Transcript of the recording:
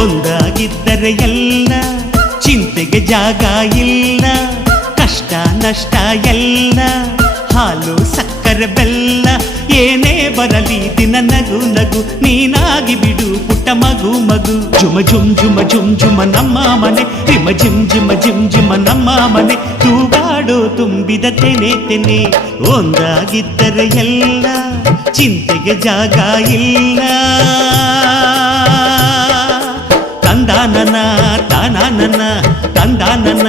ಒಂದಾಗಿದ್ದರೆ ಎಲ್ಲ ಚಿಂತೆಗೆ ಜಾಗ ಇಲ್ಲ, ಕಷ್ಟ ನಷ್ಟ ಎಲ್ಲ ಹಾಲು ಸಕ್ಕರೆ ಬೆಲ್ಲ. ಏನೇ ಬರಲಿ ದಿನ ನಗು ನಗು, ನೀನಾಗಿ ಬಿಡು ಪುಟ್ಟ ಮಗು ಮಗು. ಜುಮ ಜುಮ್ ಜುಮ ಜುಮ್ ಜುಮ ನಮ್ಮ ಮನೆ, ರಿಮ ಜಿಮ್ ಜಿಮ ಜಿಮ್ ಜಿಮ ನಮ್ಮ ಮನೆ. ತೂಗಾಡೋ ತುಂಬಿದ ತೆನೆ ತೆನೆ, ಒಂದಾಗಿದ್ದರೆ ಎಲ್ಲ ಚಿಂತೆಗೆ ಜಾಗ ಇಲ್ಲ. ತಂದಾನನ ತಾನಾನನ ತಂದಾನನ